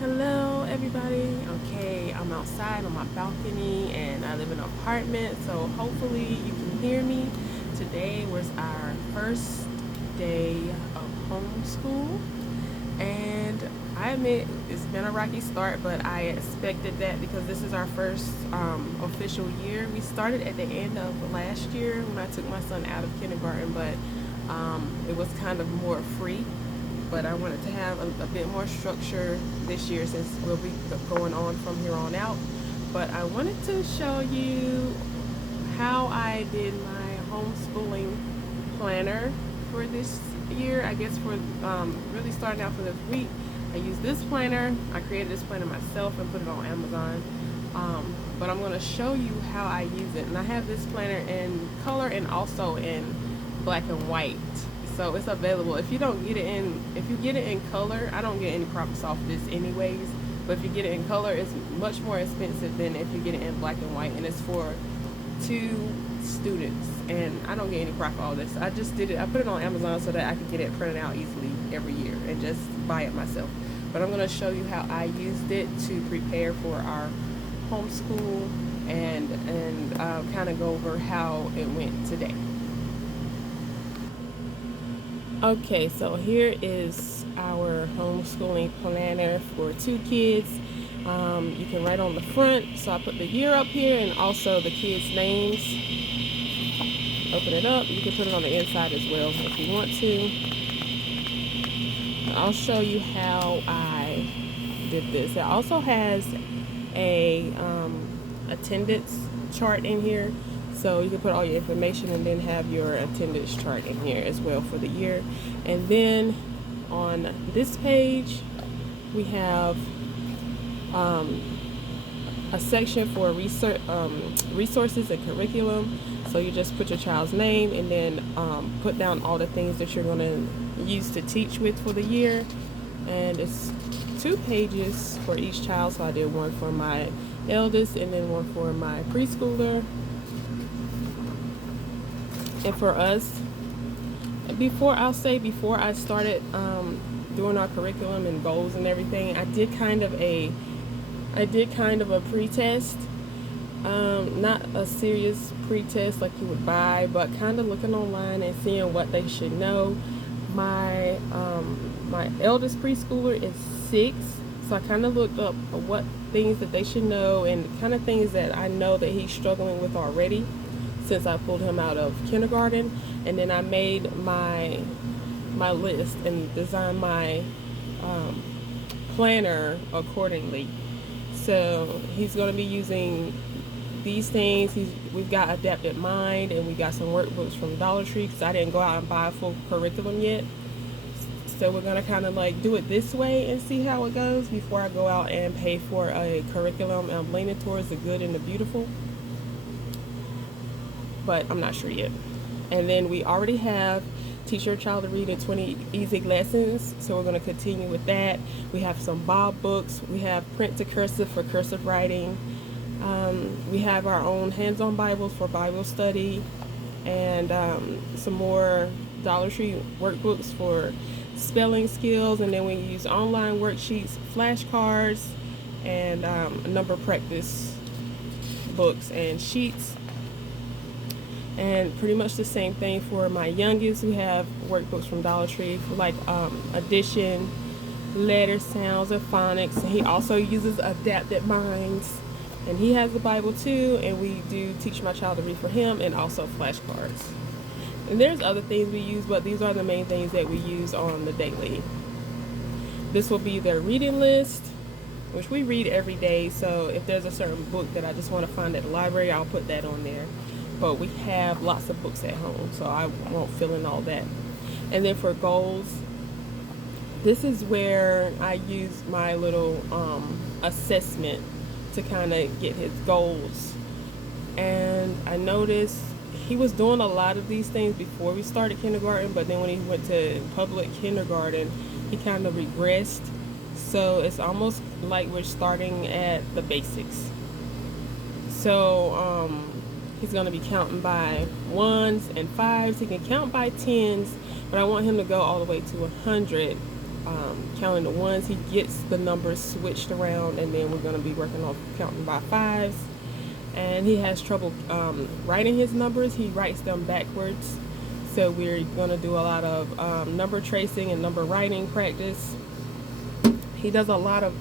Hello, everybody. Okay, I'm outside on my balcony and I live in an apartment, so hopefully you can hear me. Today was our first day of homeschool, and I admit it's been a rocky start, but I expected that because this is our first official year. We started at the end of last year when I took my son out of kindergarten, but it was kind of more free, but I wanted to have a bit more structure this year since we'll be going on from here on out. But I wanted to show you how I did my homeschooling planner for this year. I guess for really starting out for this week, I used this planner. I created this planner myself and put it on Amazon. But I'm going to show you how I use it. And I have this planner in color and also in black and white, so it's available. If you don't get it in, if you get it in color, I don't get any profits off this anyways, but if you get it in color, it's much more expensive than if you get it in black and white, and it's for 2 students, and I don't get any profit off this. I just did it, I put it on Amazon so that I could get it printed out easily every year and just buy it myself. But I'm going to show you how I used it to prepare for our homeschool and kind of go over how it went today. Okay, so here is our homeschooling planner for 2 kids. You can write on the front, so I put the year up here and also the kids' names. Open it up. You can put it on the inside as well if you want to. I'll show you how I did this. It also has a attendance chart in here, so you can put all your information and then have your attendance chart in here as well for the year. And then on this page, we have a section for resources and curriculum. So you just put your child's name and then put down all the things that you're going to use to teach with for the year. And it's 2 pages for each child. So I did one for my eldest and then one for my preschooler. And for us, before I started doing our curriculum and goals and everything, I did kind of a pre-test, not a serious pre-test like you would buy, but kind of looking online and seeing what they should know. My eldest preschooler is 6, so I kind of looked up what things that they should know and the kind of things that I know that he's struggling with already since I pulled him out of kindergarten. And then I made my list and designed my planner accordingly. So he's going to be using these things. We've got Adapted Mind, and we got some workbooks from Dollar Tree because I didn't go out and buy a full curriculum yet. So we're going to kind of like do it this way and see how it goes before I go out and pay for a curriculum. I'm leaning towards the good and the beautiful, but I'm not sure yet. And then we already have Teach Your Child to Read in 20 Easy Lessons, so we're going to continue with that. We have some Bob books. We have Print to Cursive for cursive writing. We have our own hands-on Bibles for Bible study, and some more Dollar Tree workbooks for spelling skills. And then we use online worksheets, flashcards, and a number of practice books and sheets. And pretty much the same thing for my youngest. We have workbooks from Dollar Tree for like addition, letter sounds, and phonics. And he also uses Adapted Minds, and he has the Bible too. And we do Teach My Child to Read for him, and also flashcards. And there's other things we use, but these are the main things that we use on the daily. This will be their reading list, which we read every day. So if there's a certain book that I just want to find at the library, I'll put that on there. But we have lots of books at home, so I won't fill in all that. And then for goals, this is where I use my little assessment to kind of get his goals. And I noticed he was doing a lot of these things before we started kindergarten, but then when he went to public kindergarten, he kind of regressed. So it's almost like we're starting at the basics. So he's going to be counting by 1s and 5s. He can count by 10s, but I want him to go all the way to 100 counting the ones. He gets the numbers switched around, and then we're going to be working on counting by fives. And he has trouble writing his numbers. He writes them backwards. So we're going to do a lot of number tracing and number writing practice. He does a lot of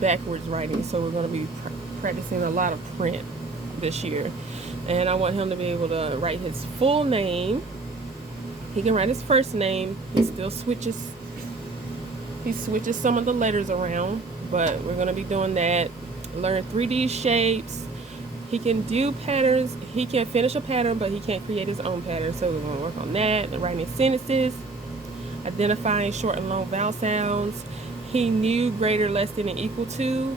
backwards writing, so we're going to be practicing a lot of print this year. And I want him to be able to write his full name. He can write his first name. He switches some of the letters around, but we're going to be doing that. Learn 3D shapes. He can do patterns. He can finish a pattern, but he can't create his own pattern, so we're going to work on that. And writing sentences, identifying short and long vowel sounds. He knew greater, less than, and equal to,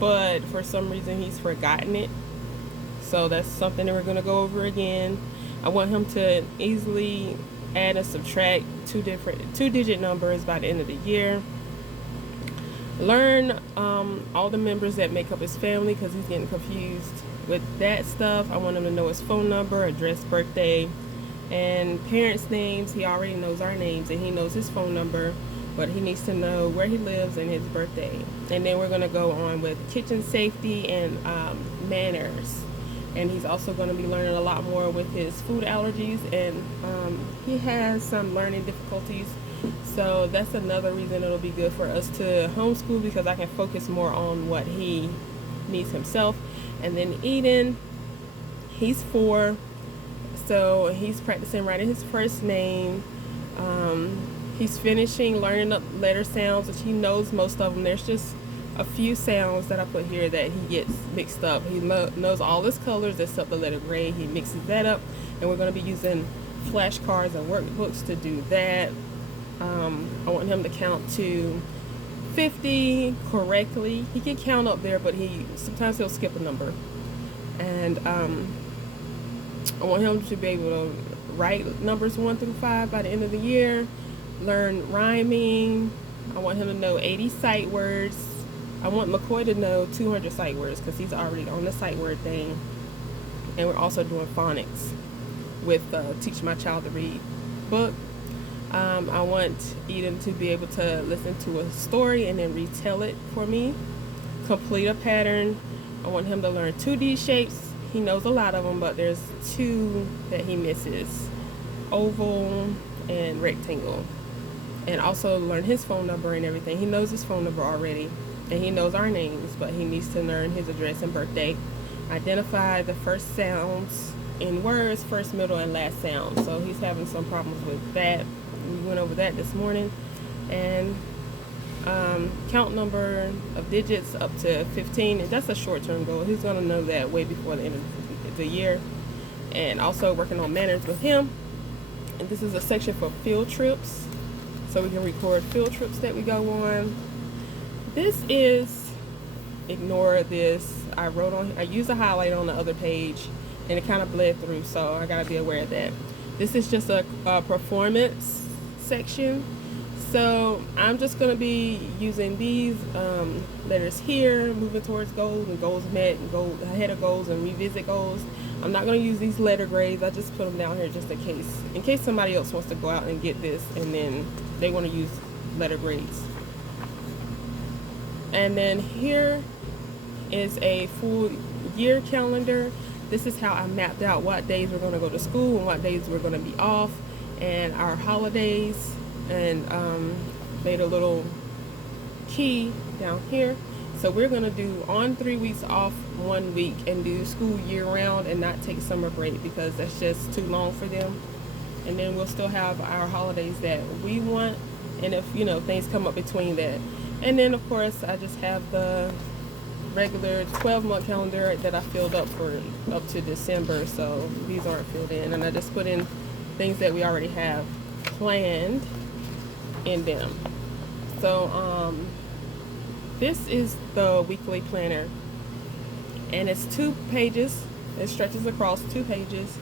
but for some reason he's forgotten it. So that's something that we're going to go over again. I want him to easily add and subtract two-digit numbers by the end of the year. Learn all the members that make up his family, because he's getting confused with that stuff. I want him to know his phone number, address, birthday, and parents' names. He already knows our names, and he knows his phone number, but he needs to know where he lives and his birthday. And then we're going to go on with kitchen safety and manners. And he's also going to be learning a lot more with his food allergies, and he has some learning difficulties. So that's another reason it'll be good for us to homeschool, because I can focus more on what he needs himself. And then Eden, he's 4, so he's practicing writing his first name. He's finishing learning the letter sounds, which he knows most of them. There's just a few sounds that I put here that he gets mixed up. He knows all his colors except the letter gray. He mixes that up, and we're going to be using flashcards and workbooks to do that. I want him to count to 50 correctly. He can count up there, but sometimes he'll skip a number. And I want him to be able to write numbers 1 through 5 by the end of the year. Learn rhyming. I want him to know 80 sight words. I want McCoy to know 200 sight words, because he's already on the sight word thing. And we're also doing phonics with Teach My Child to Read book. I want Eden to be able to listen to a story and then retell it for me. Complete a pattern. I want him to learn 2D shapes. He knows a lot of them, but there's 2 that he misses: oval and rectangle. And also learn his phone number and everything. He knows his phone number already, and he knows our names, but he needs to learn his address and birthday. Identify the first sounds in words, first, middle, and last sound. So he's having some problems with that. We went over that this morning. And count number of digits up to 15, and that's a short-term goal. He's going to know that way before the end of the year. And also working on manners with him. And this is a section for field trips, so we can record field trips that we go on. This is, ignore this, I used a highlight on the other page, and it kind of bled through, so I gotta be aware of that. This is just a performance section, so I'm just gonna be using these letters here, moving towards goals and goals met, and go ahead of goals and revisit goals. I'm not gonna use these letter grades. I just put them down here just in case somebody else wants to go out and get this, and then they want to use letter grades. And then here is a full year calendar. This is how I mapped out what days we're going to go to school and what days we're going to be off, and our holidays, and made a little key down here. So we're going to do on 3 weeks, off 1 week, and do school year round and not take summer break, because that's just too long for them. And then we'll still have our holidays that we want, and if things come up between that. And then of course I just have the regular 12-month calendar that I filled up for up to December, so these aren't filled in, and I just put in things that we already have planned in them. So this is the weekly planner, and it's 2 pages. It stretches across 2 pages,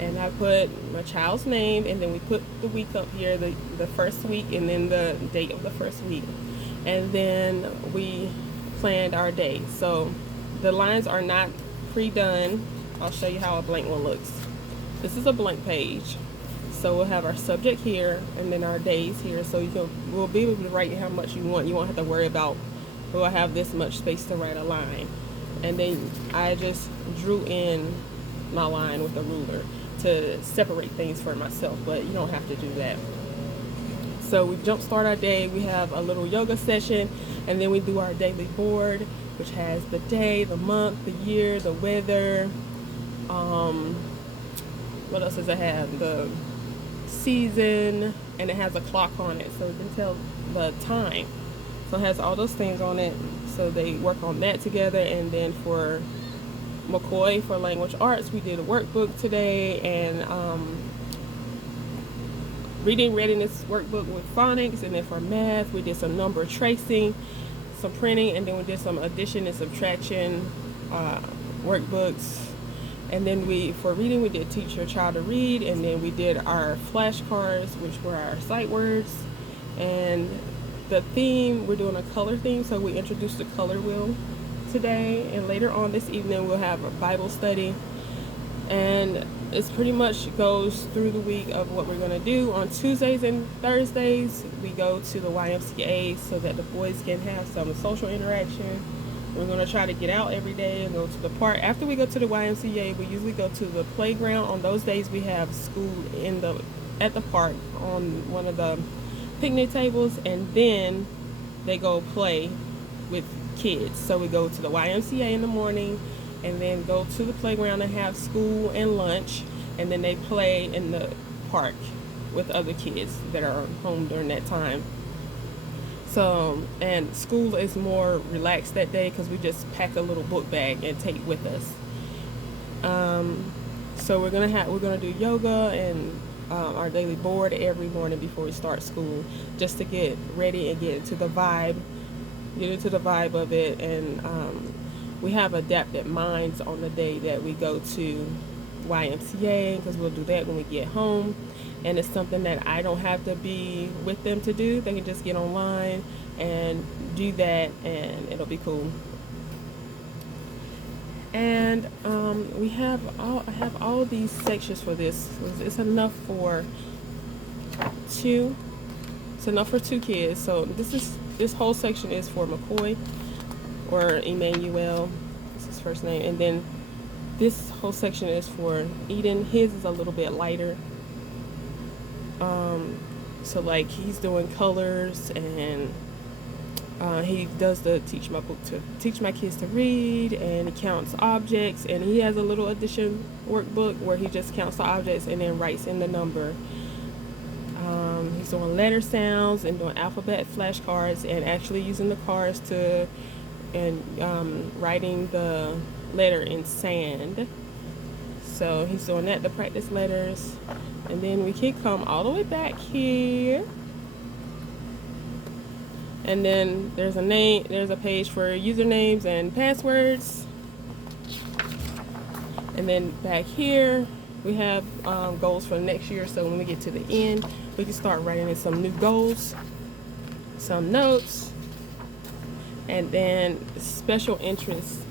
and I put my child's name, and then we put the week up here, the first week, and then the date of the first week, and then we planned our day. So the lines are not pre-done. I'll show you how a blank one looks. This is a blank page. So we'll have our subject here and then our days here. So we'll be able to write how much you want. You won't have to worry about, will I have this much space to write a line. And then I just drew in my line with a ruler to separate things for myself, but you don't have to do that. So we jumpstart our day. We have a little yoga session, and then we do our daily board, which has the day, the month, the year, the weather. What else does it have? The season, and it has a clock on it, so we can tell the time. So it has all those things on it. So they work on that together. And then for McCoy, for language arts, we did a workbook today, and reading readiness workbook with phonics. And then for math, we did some number tracing, some printing, and then we did some addition and subtraction workbooks. And then for reading, we did teach your child to read, and then we did our flashcards, which were our sight words. And the theme, we're doing a color theme, so we introduced the color wheel today. And later on this evening, we'll have a Bible study. And it's pretty much goes through the week of what we're going to do. On Tuesdays and Thursdays, we go to the YMCA so that the boys can have some social interaction. We're going to try to get out every day and go to the park. After we go to the YMCA, we usually go to the playground. On those days, we have school at the park on one of the picnic tables, and then they go play with kids. So we go to the YMCA in the morning, and then go to the playground and have school and lunch, and then they play in the park with other kids that are home during that time. So, and school is more relaxed that day because we just pack a little book bag and take it with us. So we're gonna do yoga and our daily board every morning before we start school, just to get ready and get into the vibe of it. And we have adapted minds on the day that we go to YMCA, because we'll do that when we get home. And it's something that I don't have to be with them to do. They can just get online and do that, and it'll be cool. And I have all these sections for this. It's enough for two. It's enough for two kids. So this whole section is for McCoy, or Emmanuel. That's his first name. And then this whole section is for Eden. His is a little bit lighter. So like he's doing colors, and he does the teach my kids to read, and he counts objects, and he has a little addition workbook where he just counts the objects and then writes in the number. He's doing letter sounds and doing alphabet flashcards, and actually using the cards and writing the letter in sand. So he's doing that to practice letters. And then we can come all the way back here, and then there's a page for usernames and passwords. And then back here we have goals for next year, so when we get to the end, we can start writing in some new goals, some notes, and then special interests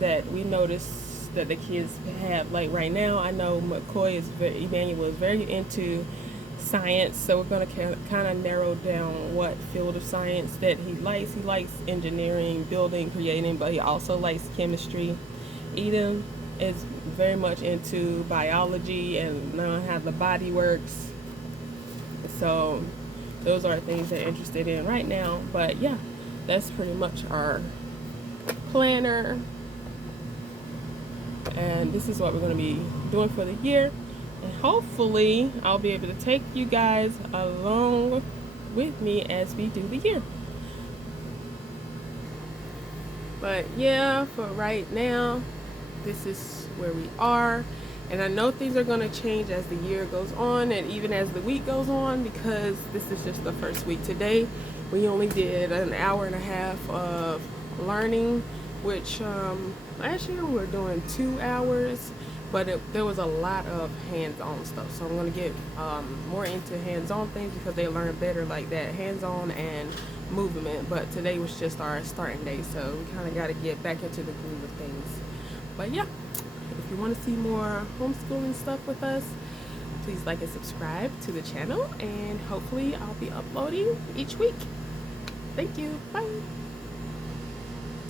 that we notice that the kids have. Like right now, I know Emmanuel is very into science, so we're going to kind of narrow down what field of science that he likes. He likes engineering, building, creating, but he also likes chemistry. Eden is very much into biology and knowing how the body works. So those are things they're interested in right now. But yeah, that's pretty much our planner. And this is what we're going to be doing for the year. And hopefully I'll be able to take you guys along with me as we do the year. But yeah, for right now, this is where we are. And I know things are going to change as the year goes on, and even as the week goes on, because this is just the first week. Today we only did an hour and a half of learning, which last year we were doing 2 hours, but there was a lot of hands-on stuff. So I'm going to get more into hands-on things, because they learn better like that, hands-on and movement. But today was just our starting day, so we kind of got to get back into the groove of things. But yeah, if you want to see more homeschooling stuff with us, Please like and subscribe to the channel, and hopefully I'll be uploading each week. Thank you. Bye.